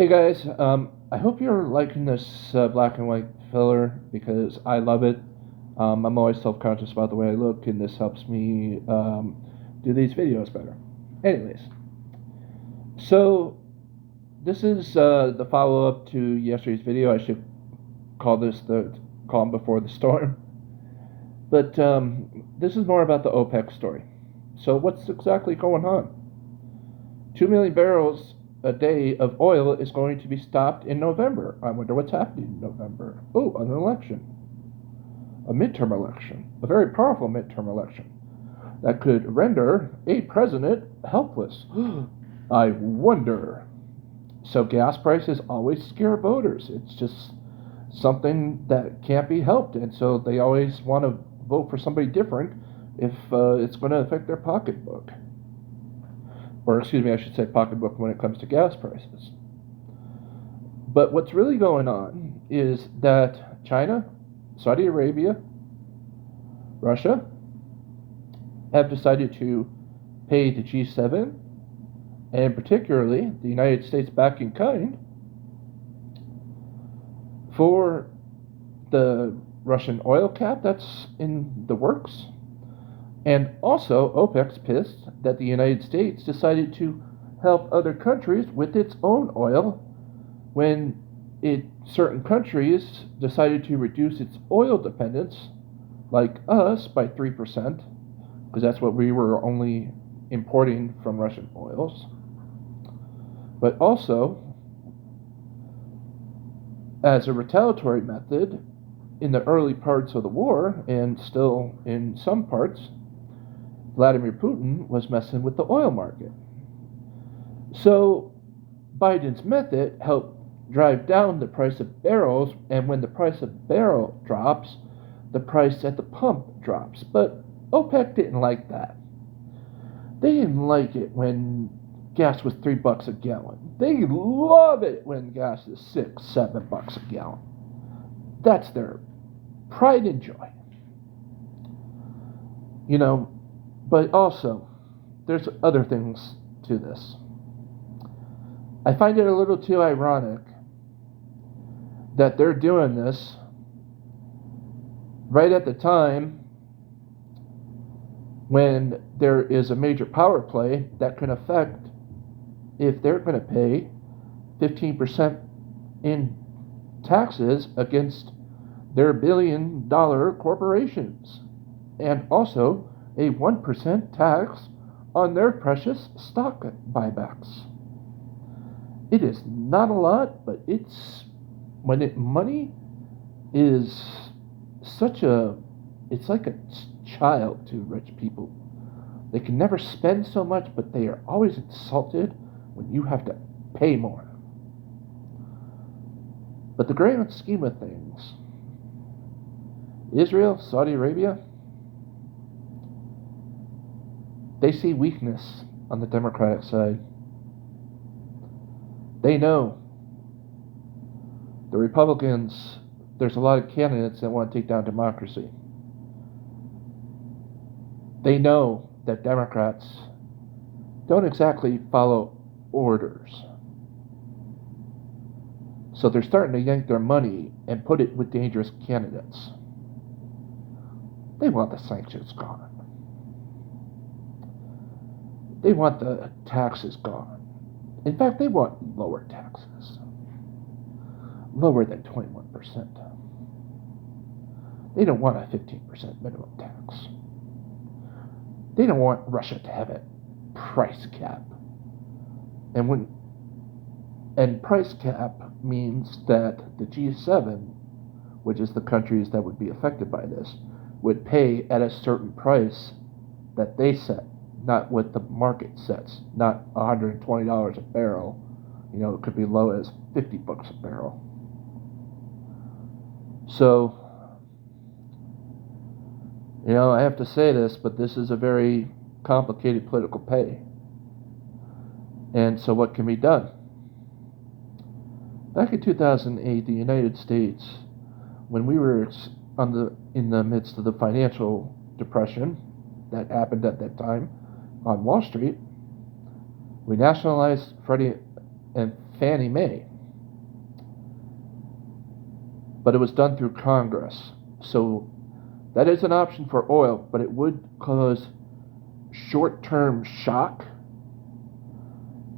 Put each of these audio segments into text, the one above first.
Hey guys, I hope you're liking this black and white filler because I love it. I'm always self-conscious about the way I look, and this helps me do these videos better. Anyways, so this is the follow-up to yesterday's video. I should call this the calm before the storm. But this is more about the OPEC story. So what's exactly going on? 2 million barrels a day of oil is going to be stopped in November. I wonder what's happening in November. Oh, an election. A midterm election. A very powerful midterm election that could render a president helpless. I wonder. So gas prices always scare voters. It's just something that can't be helped. And so they always want to vote for somebody different if it's going to affect their pocketbook. Or excuse me, I should say pocketbook when it comes to gas prices. But what's really going on is that China, Saudi Arabia, Russia have decided to pay the G7, and particularly the United States back in kind, for the Russian oil cap that's in the works. And also, OPEC's pissed that the United States decided to help other countries with its own oil when certain countries decided to reduce its oil dependence, like us, by 3%, because that's what we were only importing from Russian oils. But also, as a retaliatory method, in the early parts of the war, and still in some parts, Vladimir Putin was messing with the oil market. So Biden's method helped drive down the price of barrels, and when the price of barrel drops, the price at the pump drops. But OPEC didn't like that. They didn't like it when gas was $3 a gallon. They love it when gas is $6, $7 a gallon. That's their pride and joy. You know, but also, there's other things to this. I find it a little too ironic that they're doing this right at the time when there is a major power play that can affect if they're going to pay 15% in taxes against their billion-dollar corporations, and also a 1% tax on their precious stock buybacks. It is not a lot, but it's money is it's like a child to rich people. They can never spend so much, but they are always insulted when you have to pay more. But the grand scheme of things, Israel, Saudi Arabia, they see weakness on the Democratic side. They know the Republicans, there's a lot of candidates that want to take down democracy. They know that Democrats don't exactly follow orders. So they're starting to yank their money and put it with dangerous candidates. They want the sanctions gone. They want the taxes gone. In fact, they want lower taxes. Lower than 21%. They don't want a 15% minimum tax. They don't want Russia to have a price cap. And price cap means that the G7, which is the countries that would be affected by this, would pay at a certain price that they set, not what the market sets, not $120 a barrel. You know, it could be low as $50 a barrel. So, you know, I have to say this, but this is a very complicated political pay. And so what can be done? Back in 2008, the United States, when we were in the midst of the financial depression that happened at that time on Wall Street, we nationalized Freddie and Fannie Mae. but it was done through Congress. So that is an option for oil, but it would cause short-term shock,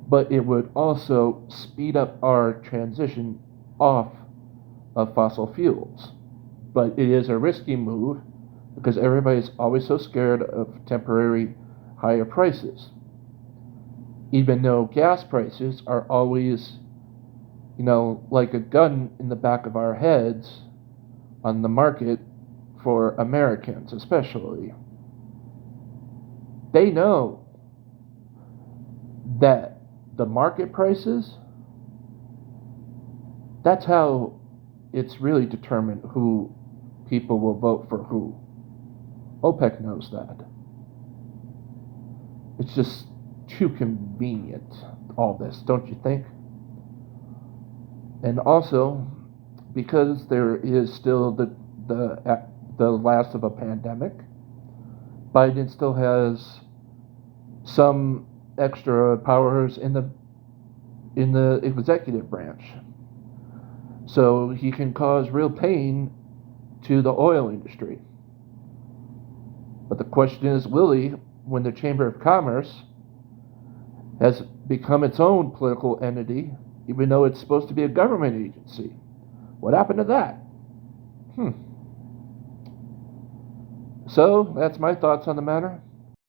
but it would also speed up our transition off of fossil fuels. But it is a risky move because everybody's always so scared of temporary higher prices. Even though gas prices are always, like a gun in the back of our heads on the market for Americans especially. They know that the market prices, that's how it's really determined who people will vote for who. OPEC knows that. It's just too convenient, all this, don't you think? And also, because there is still the last of a pandemic, Biden still has some extra powers in the executive branch. So he can cause real pain to the oil industry. But the question is, will he, when the Chamber of Commerce has become its own political entity, even though it's supposed to be a government agency? What happened to that? So, that's my thoughts on the matter.